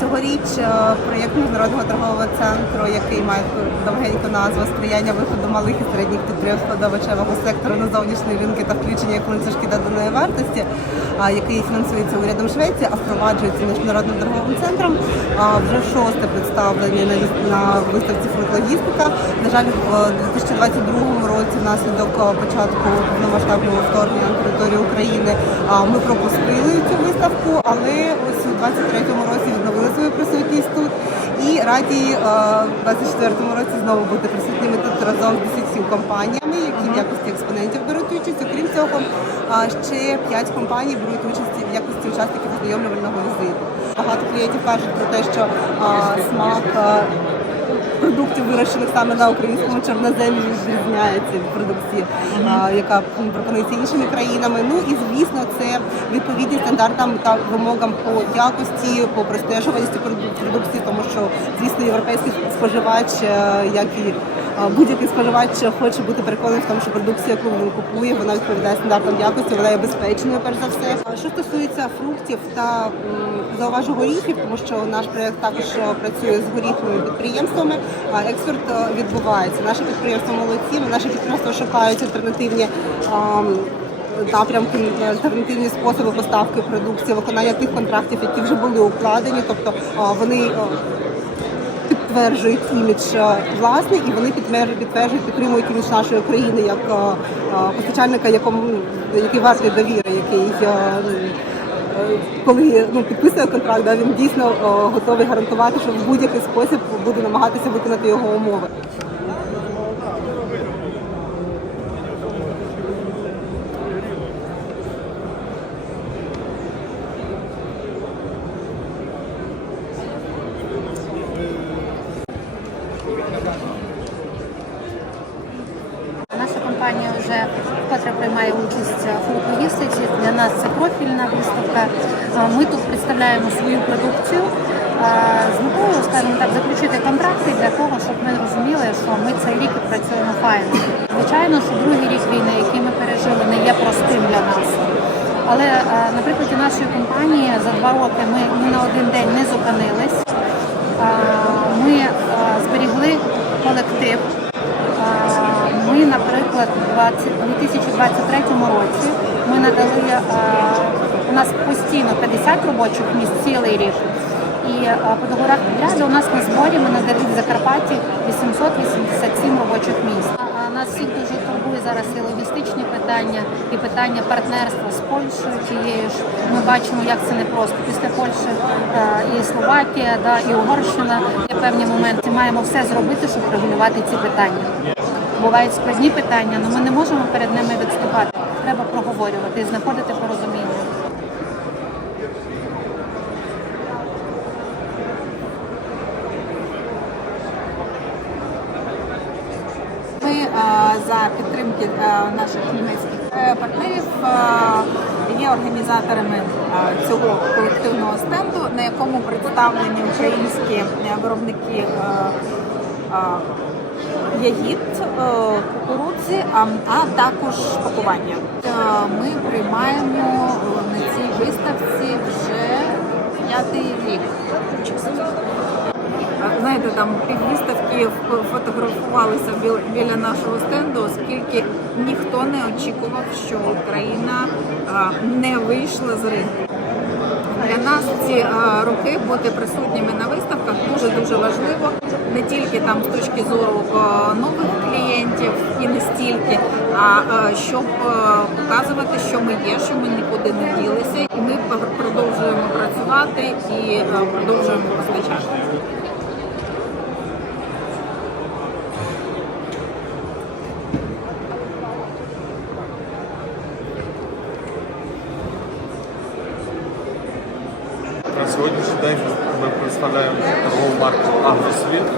Цьогоріч е, проєкт міжнародного торгового центру, який має довгеньку назву сприяння виходу малих і середніх підприємств складовичевого сектору на зовнішні ринки та включення ланцюжки доданої вартості, який фінансується урядом Швеції, а впроваджується міжнародним торговим центром. Вже шосте представлення на виставці фрутлогістика. На жаль, в 2022 році, внаслідок е, початку повномасштабного вторгнення на територію України, ми пропустили цю виставку, але ось у 23-му році відновили свою присутність тут. І раді е, в 24-му році знову бути присутніми тут разом з 10 компаніями, які в якості експонентів беруть участь. Окрім цього, ще 5 компаній беруть участь в якості учасників ознайомлювального візиту. Багато клієнтів кажуть про те, що смак. Продуктів вирощених саме на українському чорноземі відрізняється від продукції, а, яка пропонується іншими країнами. Ну і звісно, це відповідність стандартам та вимогам по якості, по простежуваності проду- продукції, тому що звісно європейський споживач, е, як і будь-який споживач, хоче бути переконаний в тому, що продукція, яку він купує, вона відповідає стандартам якості, вона є безпечною, перш за все. Що стосується фруктів та зауважу горіхів, тому що наш проект також е, працює з горіховими підприємствами. Експорт е, відбувається. Наші підприємства молодці, наші підприємства шукають альтернативні. Напрямки альтернативні способи поставки продукції, виконання тих контрактів, які вже були укладені, тобто вони підтверджують імідж е, власний і вони підтверджують, підтримують імідж нашої країни як е, е, постачальника, якому який вартий довіри, який е, е, коли ну, підписує контракт, да, він дійсно е, готовий гарантувати, що в будь-який спосіб буде намагатися виконати його умови. Наша компанія вже вкотре приймає участь в фотогістиці. Для нас це профільна виставка. Ми тут представляємо свою продукцію з метою, так, заключити контракти для того, щоб ми розуміли, що ми цей рік працюємо файно. Звичайно, що другий рік війни, який ми пережили, не є простим для нас. Але а, на прикладі нашої компанії за два роки ми ні на один день не зупинились. Ми зберігли колектив. Наприклад, у 2023 році ми надали у нас постійно 50 робочих місць цілий рік. І по договорах підряду у нас на зборі ми надали в Закарпатті 887 робочих місць. А Нас всіх дуже турбує зараз і логістичні питання, і питання партнерства з Польщею тією ж. Ми бачимо, як це непросто. Після Польщі е, і Словакія, да, і Угорщина є певні моменти. Маємо все зробити, щоб регулювати ці питання. Бувають складні питання, але ми не можемо перед ними відступати. Треба проговорювати і знаходити порозуміння. Ми е, за підтримки е, наших німецьких е, партнерів є організаторами цього колективного стенду, на якому представлені українські виробники е, е, е, кукурудзи, а, також пакування. Е, Ми приймаємо е, на цій виставці вже п'ятий рік. Знаєте, там піввиставки фотографувалися біля нашого стенду, оскільки ніхто не очікував, що Україна не вийшла з ринку. Для нас ці роки бути присутніми на виставках дуже дуже важливо, не тільки там з точки зору нових клієнтів і не стільки, а а, щоб показувати, що ми є, що ми нікуди не ділися, і ми пр- продовжуємо працювати і продовжуємо постачати. Сьогоднішній день ми представляємо торгову марку Агросвіт.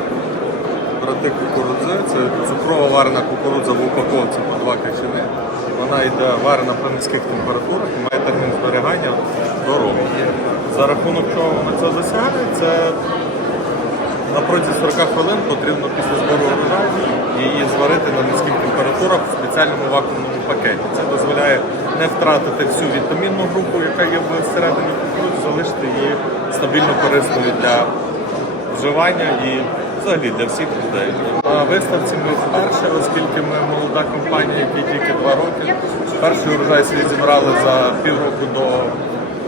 Брати кукурудзи. Це цукрова варена кукурудза в упаковці по два качани. Вона йде варена при низьких температурах і має термін зберігання до року. За рахунок чого ми це досягли, це на протязі 40 хвилин потрібно після збору урожаю її зварити на низьких температурах в спеціальному вакуумному пакеті. Це дозволяє не втратити всю вітамінну групу, яка є всередині залишити її стабільно корисною для вживання і взагалі для всіх людей. На виставці ми вперше, оскільки ми молода компанія, які тільки два роки. Перший урожай свій зібрали за півроку до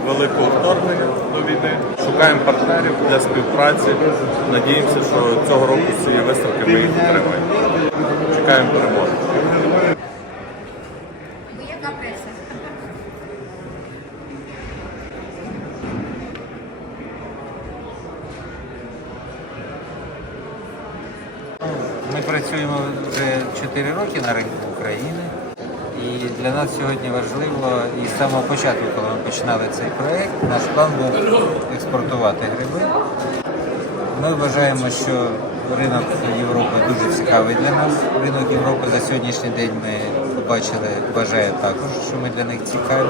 великого вторгнення до війни. Шукаємо партнерів для співпраці. Надіємося, що цього року цієї виставки ми їх отримаємо. Чекаємо перемоги. Ми працюємо вже 4 роки на ринку України. І для нас сьогодні важливо, і з самого початку, коли ми починали цей проект, наш план був експортувати гриби. Ми вважаємо, що ринок Європи дуже цікавий для нас. Ринок Європи за сьогоднішній день ми побачили, вважає також, що ми для них цікаві.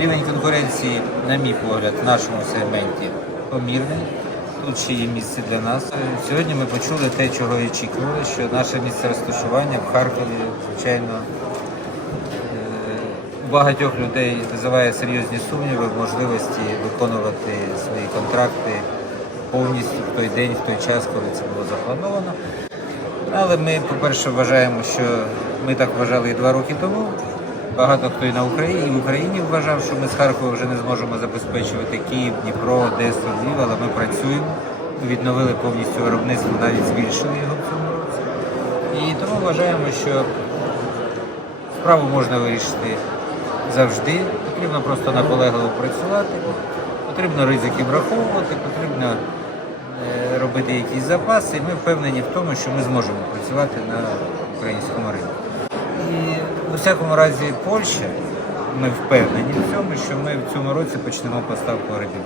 Рівень конкуренції, на мій погляд, в нашому сегменті помірний. Ще є місце для нас. Сьогодні ми почули те, чого і очікували, що наше місце розташування в Харкові, звичайно, е, у багатьох людей визиває серйозні сумніви в можливості виконувати свої контракти повністю в той день, в той час, коли це було заплановано. Але ми, по-перше, вважаємо, що ми так вважали і два роки тому. Багато хто і на Україні, і в Україні вважав, що ми з Харкова вже не зможемо забезпечувати Київ, Дніпро, Одесу, Львів, але ми працюємо. Відновили повністю виробництво, навіть збільшили його в цьому році. І тому вважаємо, що справу можна вирішити завжди. Потрібно просто наполегливо працювати, потрібно ризики враховувати, потрібно е, робити якісь запаси. І ми впевнені в тому, що ми зможемо працювати на українському ринку. У всякому разі Польща, ми впевнені в цьому, що ми в цьому році почнемо поставку грибів.